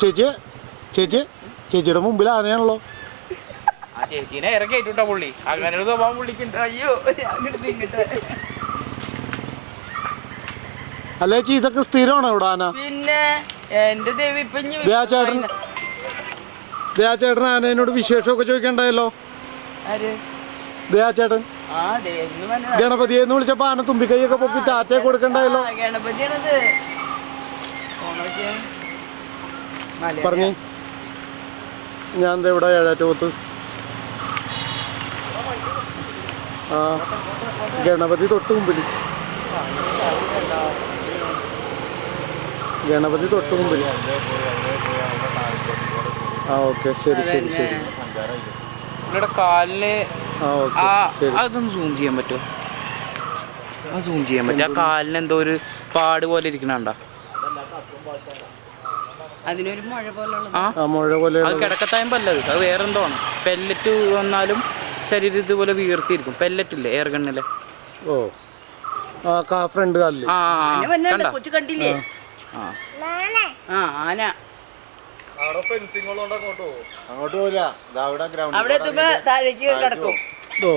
ചേച്ചി ചേച്ചി ചേച്ചിയുടെ മുമ്പിൽ ആനയാണല്ലോ. ആ ചേച്ചീനെ ഇറക്കി ആയിട്ടുണ്ടാ പുള്ളി? അങ്ങനെ ഒരു സ്വഭാവം പുള്ളിക്കുണ്ട്. അയ്യോ അങ്ങോട്ട് ഇങ്ങോട്ട് അല്ല ചേച്ചി ഇതൊക്കെ സ്ഥിരമാണോ ഇവിടെ ആന? പിന്നെ എന്റെ ദേവി ഇപ്പൊ ഇനി ദേ ആ ചേട്ടൻ ദേ ആ ചേട്ടൻ ആനേനോട് വിശേഷമൊക്കെ ചോദിക്കണ്ടായല്ലോ. ആര്? ദേ ആ ചേട്ടൻ. ആ ദേവി വന്നതാ. ഗണപതിയെ എന്ന് വിളിച്ചപ്പോ ആന തുമ്പിക്കൈയൊക്കെ പൊക്കി ടാറ്റയെ കൊടുക്കണ്ടായല്ലോ. ഗണപതി ഗണപതിയാണത്. ഓണൊക്കെ. പറഞ്ഞേ ഞാൻ ദേ ഇവിടെ ഏഴാറ്റോത്ത് ആ ഗണപതി തൊട്ട് മുമ്പിൽ ഗണപതി തൊട്ട് മുമ്പിൽ ആ ഓക്കെ ശരി ശരി ശരി. പുള്ളിയുടെ കാലിൽ ആ ഓക്കെ അതൊന്ന് സൂം ചെയ്യാൻ പറ്റുമോ? ആ സൂം ചെയ്യാൻ പറ്റും. ആ കാലിന് എന്തോ ഒരു പാട് പോലെ ഇരിക്കണണ്ട അതിനൊരു മഴ ആ? ആ മുഴ പോലെ അത് അത് വേറെ ആണ് പെല്ലറ്റ് വന്നാലും ശരീരം ഇതുപോലെ വീർത്തിരിക്കും പെല്ലറ്റ് ഇല്ലേ എയർ ഗണ്ണിലെ ഓ. ആ കാ ഫ്രണ്ട് കാലിൽ. ആ ആ, ആ. ആന വന്നെ കണ്ടാ? കൊച്ചു കണ്ടില്ലേ? ആ. ആ ആന. അങ്ങോട്ട് പോയില്ല അവിടെ ഗ്രൗണ്ട് അവിടെ എത്തുമ്പോ താഴേക്ക് കിടക്കും. ഓ.